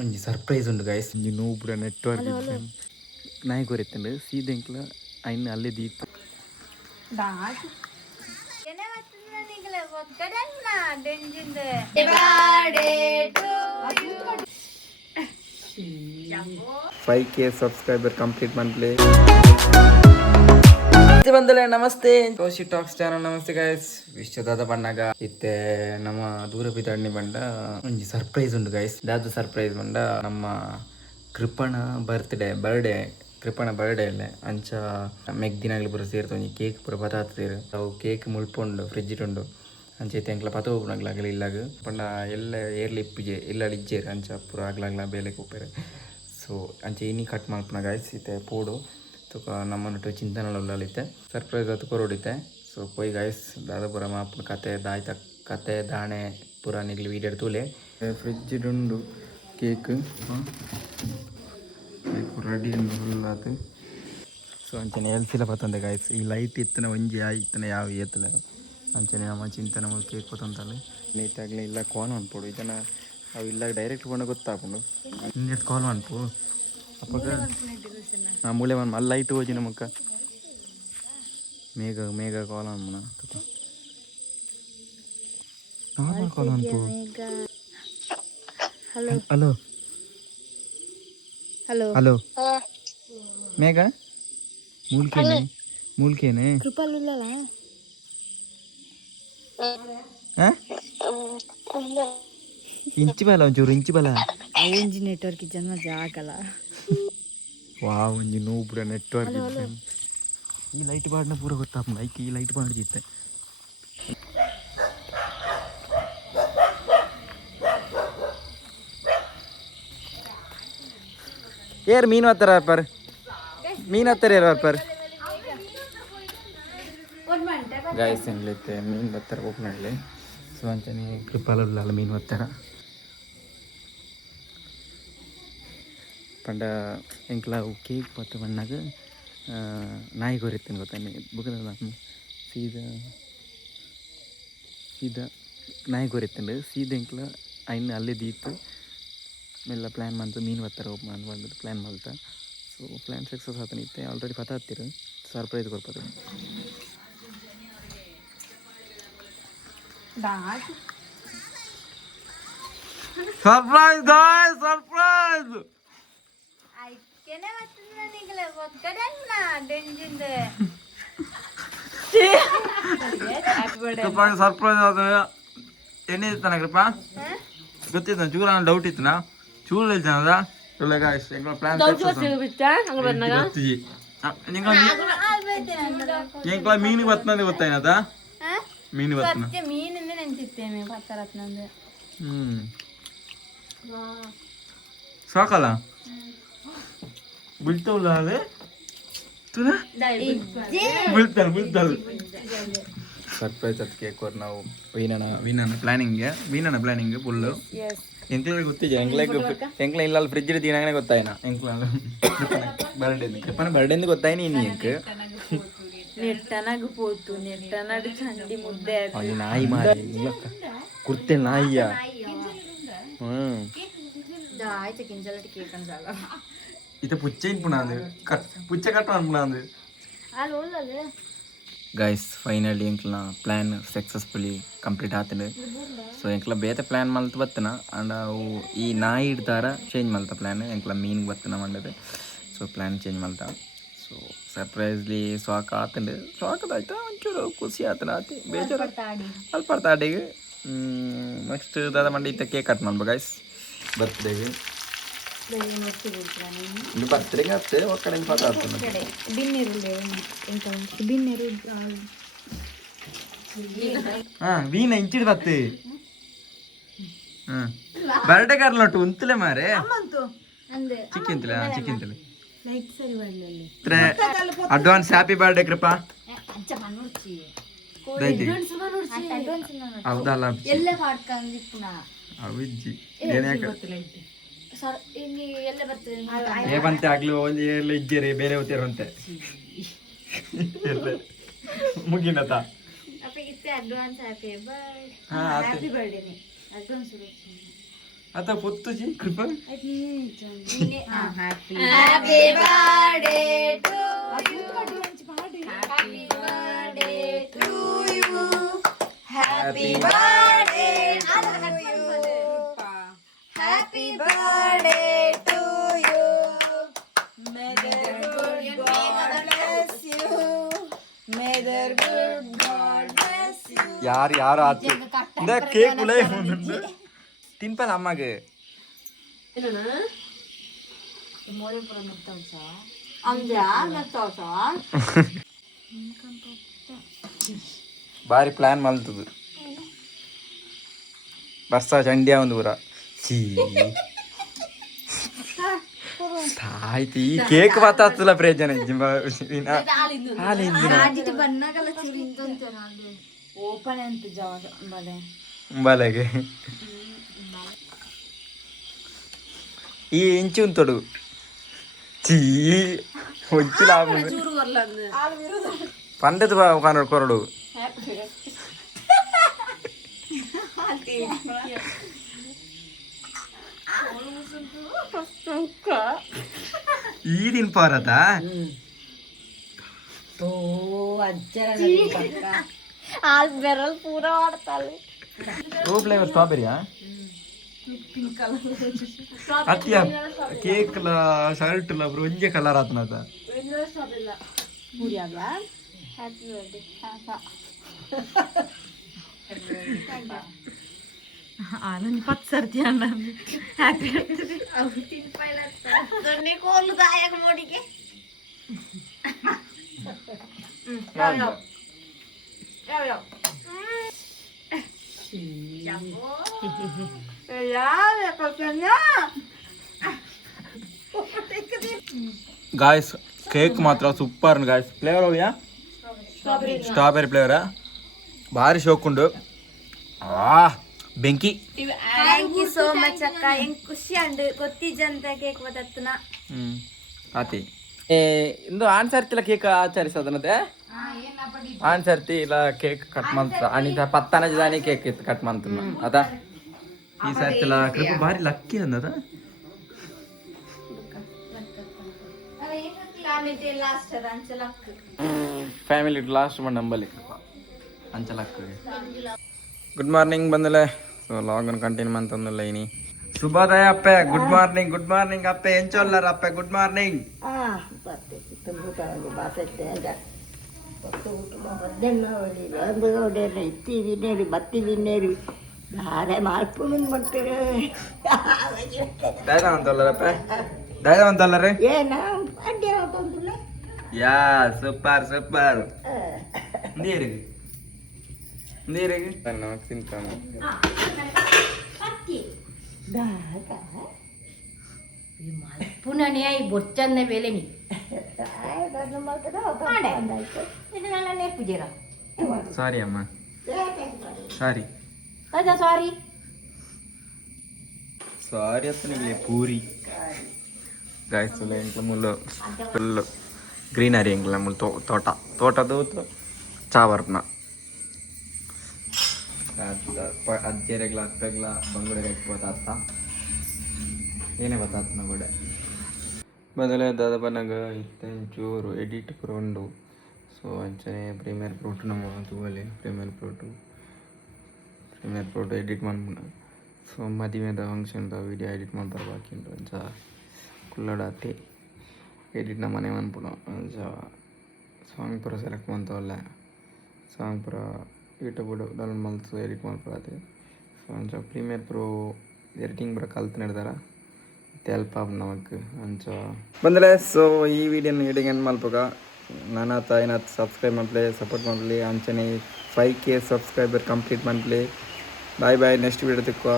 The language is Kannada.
ಒಂಜಿ ಸರ್ಪ್ರೈಸ್ ಉಂಡು ಗೈಸ್. ಒಂಜಿ ನೂಪುರ ನೆಟ್ವರ್ಕ್ ನಾಯಿ ಕೊರೆತ್ತಂಡು ಸೀದಾ ಎಂಕ್ಲ ಅಯ್ನ ಅಲ್ಲೇ ದೀತು five K subscriber complete monthly ಬಂದಲೆ. ನಮಸ್ತೆ ಕೋಶಿ ಟಾಕ್ಸ್ ಚಾನಲ್. ನಮಸ್ತೆ ಗೈಸ್. ವಿಶ್ವದಾದ ಬಣ್ಣಗ ಇತ್ತೆ ನಮ್ಮ ದೂರ ಬಿದ್ದಾಡ್ನಿ ಬಂಡ ಒಂಜಿ ಸರ್ಪ್ರೈಸ್ ಉಂಡು ಗೈಸ್. ದಾದ ಸರ್ಪ್ರೈಸ್ ಬಂಡ ನಮ್ಮ ಕೃಪಣ ಬರ್ಡೇ ಕೃಪಣ ಬರ್ಡೇ ಅಲ್ಲೇ ಅಂಚ ಮೆಗ್ ದಿನಾಗ್ಲಿ ಪೂರ ಸೇರ್ತು ಒಂಜಿ ಕೇಕ್ ಪೂರ ಬತಾತೇರು. ಅವು ಕೇಕ್ ಮುಳ್ಪುಂಡು ಫ್ರಿಡ್ಜ್ ಉಂಡು ಅಂಚೈತೆ ಎಂಕ್ಲ ಪತ ಹೋಗ್ನಾಗ್ಲಾಗಲಿ ಇಲ್ಲಾಗ ಪಂಡ ಎಲ್ಲ ಏರ್ಲಿ ಇಪ್ಪಿಜೆ ಇಲ್ಲ ಇಜ್ಜೇರು ಅಂಚ ಪೂರ ಆಗ್ಲಾಗ್ಲ ಬೇಲೆ ಕೂಪೇರು. ಸೊ ಅಂಚೆ ಇನಿ ಕಟ್ ಮಾಡ್ಪುನ ಗಾಯ್ಸ್. ಇತ್ತೆ ಪೋಡು ತುಕ ನಮ್ಮನ್ನು ಚಿಂತನಲ್ಲಿತ್ತೆ ಸರ್ಪ್ರೈಸ್ ಅದು ಕೊರೋಡಿತ್ತೆ. ಸೊ ಪೋಯ್ ಗಾಯ್ಸ್ ದಾದ ಪೂರ ಮಾಪನ ಕತೆ ದಾಯ್ತ ಕತೆ ದಾಣೆ ಪೂರ ನಿಗ್ಲಿ ವೀಡಿಯೋ ತೂಲೆ. ಫ್ರಿಡ್ಜ್ ಉಂಡು ಕೇಕ್ ರೆಡಿ ಉಂಡು ಫುಲ್ ಆತು. ಸೊ ಅಂಚನೆ ಎಲ್ಸಿಲ ಬತ್ತಂದೆ ಗಾಯ್ಸ್. ಈ ಲೈಟ್ ಇತ್ತನ ಒಂಜಿ ಆಯ್ತನ ಯಾವ ಏತಲೆ ಅಂಚನೆ ನಮ್ಮ ಚಿಂತನೆ ಮೂಲ ಕೇಕ್ ಬತ್ತಂತಲ್ಲಿ ನೀಟಾಗಲಿ ಇಲ್ಲ ಕಾಲ್ ಮಾಡ್ಪೋಡು ಇದನ್ನ ಅವು ಇಲ್ಲ ಡೈರೆಕ್ಟ್ ಬಂದು ಗೊತ್ತಾಪುಂಡು ಇನ್ನೆಟ್ಟು ಕಾಲ್ ಮಾಡ್ಪು ಅಪ್ಪಾಗ ಮೂಲೆ ಮನ್ ಅಲ್ಲಿ ಲೈಟ್ ಹೋಜಿ ನಮಕ್ಕ ಮೇಘ ಕಾಲ್ ಮಾಡ್ಮನ ನಾರ್ಮಲ್ ಕಾಲ್ ಮಾಡ್ಪು. ಹಲೋ ಹಲೋ ಹಲೋ ಮೇಘ ಮೂಲ್ಕೇನೆ ಇಂಚಿ ಬಲ ಒಂಚೂರು ಇಂಚಿ ಬಲ ಒಂಜಿ ನೆಟ್ವರ್ಕ್ ಜನ್ಮ ಜಾಗಲ್ಲ. ವಾ ಒಂಜಿ ನೂಪುರ ನೆಟ್ವರ್ಕ್ ಈ ಲೈಟ್ ಬಾಡ್ನ ಪೂರ ಗೊತ್ತಾಪ ಐಕ್ ಈ ಲೈಟ್ ಬಾಡ್ದಿತ್ತೆ. ಏರ್ ಮೀನು ಹತ್ತಾರ ಪರ್ ಮೀನು ಹತ್ತಾರ ಯಾರು ಪರ್ ಗಾಯಸ್ ಎಂಗ್ಲೈತೆ ಮೀನು ಬತ್ತಾರ ಓಪನ್ ಆಗಲಿ. ಸೊ ಅಂತಾನೆ ಕೃಪಾಲಲ್ಲ ಮೀನು ಬತ್ತಾರ ಪಂಡ ಎಂಕ್ಲ ಕೇಕ್ ಬತ್ತ ಬಣ್ಣಾಗ ನಾಯಿ ಕೊರಿತ್ತೇನೆ ಗೊತ್ತಾನೆ ಬುಗದಲ್ಲ ಸೀದಾ ನಾಯಿ ಕೊರಿತ್ತಂಡು ಸೀದಾ ಎಂಕ್ಲ ಅಯ್ನ ಅಲ್ಲೇ ದೀತು ಮೆಲ್ಲ ಪ್ಲ್ಯಾನ್ ಮಾಡ್ತು ಮೀನು ಬತ್ತಾರ ಓಪನ್ ಮಾಡಿ ಪ್ಲ್ಯಾನ್ ಮಾಡ್ತಾ. ಸೊ ಪ್ಲ್ಯಾನ್ ಸಕ್ಸಸ್ ಆತನ ಇತ್ತೆ ಆಲ್ರೆಡಿ ಪತ ಹತ್ತಿರ ಸರ್ಪ್ರೈಸ್ ಕೊಡ್ಪದ. ಸರ್ಪ್ರೈಸ್ ಗಾಯ್ಸ್ ಸರ್ಪ್ರೈಸ್ ಸರ್ಪ್ರೈಸ್ ಆದ ಎಣ್ಣೆ ಇತ್ತಾನ ಕೃಪಾ ಗೊತ್ತಿತ್ತ ಚೂರ ಡೌಟ್ ಇತ್ತನ ಚೂರು ಹೇಳ್ತಾನದ ಇಲ್ಲ ಗಾಯ್ಸ್ ಎಂಗ್ಲ ಪ್ಲಾನ್ ಎಂಗ್ಲ ಮೀನು ಬತ್ತನಂದು ಗೊತ್ತಾಯ್ನದ ಮೀನು ಬತ್ತನ ಮೀನಿಂದ ನೆಂಚಿತ್ತೇನೆ ಪತ್ತರತ್ನಂದು ಸಾಕಲ್ಲ ಬೀಳ್ತಾವಲ್ಲ ಅದೇ ಬೀಳ್ತಾರ ಸರ್ಪ್ರೈಸ್ ಅದು ಕೇಕ್ ನಾವು ವೀನನ ಪ್ಲಾನಿಂಗ್ ಫುಲ್ಲು ಎಂಕ್ಲ ಗೊತ್ತಿದೆ ಎಂಕ್ಲ ಇಲ್ಲ ಫ್ರಿಜ್ ತಿನ್ನಾಗನೆ ಗೊತ್ತಾಯ್ನ ಎಂಕ್ಲ ಬರ್ಡೇಂದು ಗೊತ್ತಾಯ್ನಿ ಇನ್ನು ಎಂಕ್ ನೆಟ್ಟನಾಗ ಪೋತು ನೆಟ್ಟನಾಡು ಚಂಡಿ ಮುದ್ದೆ ನಾಯಿ ಮಾರಿ ಕುರ್ತೆ ನಾಯಿಯ ಆಯ್ತು ಕಿಂಜಲಟಿ ಕೇಕ್ ಅಂಜಾಗ ಇತ ಪುಚ್ಚ ಪುಣಾಂದು ಪುಚ್ಚ ಕಟ್ ಮಾಡ್ಪುಣಾಂದು ಗೈಸ್ ಫೈನಲಿ ಎಂಕ್ಲ ಪ್ಲ್ಯಾನ್ ಸಕ್ಸಸ್ಫುಲಿ ಕಂಪ್ಲೀಟ್ ಆತಂಡು. ಸೊ ಎಂಕ್ಲ ಬೇತೆ ಪ್ಲ್ಯಾನ್ ಮಲ್ತು ಬತ್ತನ ಅಂಡ್ ಅವು ಈ ನಾಯಿ ಇಡ್ತಾರ ಚೇಂಜ್ ಮಲ್ತ ಪ್ಲ್ಯಾನ್ ಎಂಕ್ಲ ಮೀನ್ ಬತ್ತನ ಮಂಡದೆ. ಸೊ ಪ್ಲ್ಯಾನ್ ಚೇಂಜ್ ಮಲ್ತ. ಸೊ ಸರ್ಪ್ರೈಸ್ಲಿ ಸ್ವಾಕ ಆತಂಡು ಸ್ವಾಕದಾಯ್ತ ಒಂಚೂರು ಖುಷಿ ಆತನ ಆತಿ ಬೇಜಾರು ಅಲ್ಪ ಆಡಿಗೆ. ನೆಕ್ಸ್ಟ್ ದಾದ ಮಂಡಿ ಇತ್ತ ಕೇಕ್ ಕಟ್ ಮಾಡ್ಬ ಗೈಸ್ ಬರ್ತ್ಡೇಗೆ ಬರ್ತ್ಡೇಗೆ ಹತ್ತೆ ಒಕ್ಕಡೆ ಪದ ಆಗ್ತದೆ ವೀನ ಇಂಚಿಡ್ ಬತ್ತೆ ಬರ್ಡೇ ಕಾರ್ಲೊಟ್ಟು ಉಂತಲೆ ಮಾರೆ ಚಿಕ್ಕಿಂತಲೆ ಅಡ್ವಾನ್ಸ್ ಹ್ಯಾಪಿ ಬರ್ಡೇ ಕೃಪಾ ಹೌದಲ್ಲ ಅವಿಜ್ಜಿ ಏ ಬಂತೆ ಆಗ್ಲಿ ಒಂದು ಎಲ್ಲ ಇಜ್ಜೇರಿ ಬೇರೆ ಹೋಗ್ತಿರಂತೆ ಮುಗಿನತ आता पोत्तुची कृपा happy birthday to happy birthday to you happy birthday happy birthday to you may the good God bless you may the good God bless you ಯಾರು ಆತು ಇಂದ ಕೇಕ್ ಉಲೈ ತಿನ್ಪಲ್ಲ ಅಮ್ಮಗೆ ಬಾರಿ ಪ್ಲಾನ್ ಮಲ್ತದು ಬರ್ಸ ಚಂಡಿಯ ಒಂದು ಊರ ಆಯ್ತು ಈ ಕೇಕ್ ಮಾತಾಡ್ತಲ್ಲ ಪ್ರಯೋಜನ ಓಪನ್ ಅಂತ ಜಾಗ ಬಲೆ ಬಲೆಗೆ ಈ ಇಂಚು ಉಂಟೊಡು ಚೀ ಹೊಚ್ಚು ಲಾಭ ಪಂಡದ ಕೊರಡು ಈ ದಿನ ಪಾರತ ಬೆರಲ್ ಪೂರ ಆಡ್ತಾಳೆ ಓ ಫ್ಲೇವರ್ ಸ್ಟ್ರಾಬೆರಿಯಾ ಅತ್ಯ ಕೇಕ್ ಲ ಶರ್ಟ್ ಲ ಒಂಜೆ ಕಲರ್ ಆತನದ ಆನಂದ್ ಪತ್ ಸರ್ತಿ ಅಣ್ಣ ಹ್ಯಾಪಿ ಕೋಲು ದಾಯಕ ಮೋಡಿಗೆ ಗಾಯ್ಸ್ ಕೇಕ್ ಮಾತ್ರ ಸೂಪರ್ ಗಾಯ್ಸ್ ಫ್ಲೇವರ್ ಹೋಗ್ಯಾ ಸ್ಟ್ರಾಬೆರಿ ಫ್ಲೇವರಾ ಭಾರಿ ಶೋಕುಂಡು ಬೆಂಕಿ ಥ್ಯಾಂಕ್ ಯು ಸೋ ಮಚ್ ಅಕ್ಕ ಹೆಂಗ್ ಖುಷಿ ಅಂಡ್ ಗೊತ್ತಿಜ್ಜಂತ ಕೇಕ್ ಬದತ್ತನ ಆತಿ ಇಂದು ಆನ್ಸರ್ತಿಲ ಕೇಕ್ ಆಚರಿಸೋದನ್ನದೆ ಆನ್ಸರ್ತಿ ಇಲ್ಲ ಕೇಕ್ ಕಟ್ ಮಾಡ್ತ ಅನಿತ ಪತ್ತನ ಜದಾನಿ ಕೇಕ್ ಇತ್ತು ಕಟ್ ಮಾಡ್ತನ ಅದ ಈ ಸರ್ತಿಲ ಕೃಪ ಭಾರಿ ಲಕ್ಕಿ ಅನ್ನದ ಫ್ಯಾಮಿಲಿ ಲಾಸ್ಟ್ ಮಾಡಿ ನಂಬಲಿ ಅಂಚಲಕ್ಕ ಗುಡ್ ಮಾರ್ನಿಂಗ್ ಬಂದಲೆ ಸೊ ಲಾಗನ್ ಕಂಟಿನ್ಯೂ ಮಂತಂದಿಲ್ಲ ಇನಿ ಶುಭೋದಯ ಅಪ್ಪೆ ಗುಡ್ ಮಾರ್ನಿಂಗ್ ಅಪ್ಪೆ ಎಂಚೊಲ್ಲರ ಅಪ್ಪೆ ಗುಡ್ ಮಾರ್ನಿಂಗ್ ಧೈರ್ಯವಂತಲ್ಲರಪ್ಪೆ ಧೈರ್ಯವಂತಲ್ಲರಿ ಯಾ ಸೂಪರ್ ನೀರಿಗೆ ನಮಗೆ ತಿಂತಾನೆ ಪುನಃ ಈ ಬೊಚ್ಚನ್ನ ಬೇಲೆನಿ ಪೂಜೆರ ಸಾರಿ ಅಮ್ಮ ಸಾರಿ ಸಾರಿ ಸಾರಿ ಅತ್ತನಿಗೆ ಪೂರಿ ಗಾಯಸ್ತಲ್ಲ ಎಂಕ್ಲ ಮುಳ್ಳು ಫುಲ್ ಗ್ರೀನರಿ ಎಂಕ್ಲ ಮುಳ್ಳು ತೋಟದು ಚಾವರ್ನ ಅಜ್ಜೆರೆಗ್ಲ ಅಪ್ಪೆಗ್ಲ ಬಂಗುಡೆಗೆ ಗೊತ್ತಾಗ್ತಾ ಏನೇ ಗೊತ್ತಾಗ್ತ ನಗುಡೆ ಬದಲೇ ದಾದ ಬನ್ನಾಗ ಇತ್ತಂಚೂರು ಎಡಿಟ್ ಪುರಂಡು ಸೊ ಅಂಚನೆ ಪ್ರೀಮಿಯರ್ ಪ್ರೋಟು ನಮ್ಮ ತೂವಲ್ಲಿ ಪ್ರೀಮಿಯರ್ ಪ್ರೋಟು ಎಡಿಟ್ ಮಾಡ್ಬಿಡ ಸೊ ಮದುವೆದ ಫಂಕ್ಷನ್ದ ವೀಡಿಯೋ ಎಡಿಟ್ ಮಾಡ್ತಾರೆ ಬಾಕಿ ಉಂಟು ಅಂಚ ಕುಳ್ಳಡಾತಿ ಎಡಿಟ್ ನಮ್ಮ ಮನೆ ಮಾಡ್ಬಿಡು ಅಂಚ ಸಾಂಗ್ ಪುರ ಸೆಲೆಕ್ಟ್ ಮಾಡ್ತಾವಲ್ಲ ಸಾಂಗ್ ಪುರ ಯೂಟ್ಯೂಬ್ ಡೌನ್ಲೋಡ್ ಮಾಡ್ತು ಎಡಿಟ್ ಮಾಡ್ಕೊಳತ್ತೆ ಸೊ ಅಂಚ ಪ್ರೀಮಿಯರ್ ಪ್ರೋ ಎಡಿಟಿಂಗ್ ಬರೋ ಕಲ್ತು ನಡೆದಾರ ಹೆಲ್ಪ್ ಆಪ್ ನಮಗೆ ಅಂಚ ಬಂದರೆ ಸೊ ಈ ವಿಡಿಯೋನ ಎಡಿಂಗ್ ಏನು ಮಲ್ಪಗ ನನ್ನ ತಾಯಿನತ್ತು ಸಬ್ಸ್ಕ್ರೈಬ್ ಮಾಡಲಿ ಸಪೋರ್ಟ್ ಮಾಡಲಿ ಅಂಚನೆ 5K ಸಬ್ಸ್ಕ್ರೈಬರ್ ಕಂಪ್ಲೀಟ್ ಮಾಡಲಿ ಬಾಯ್ ನೆಕ್ಸ್ಟ್ ವಿಡಿಯೋ ತಿಕ್ಕೋ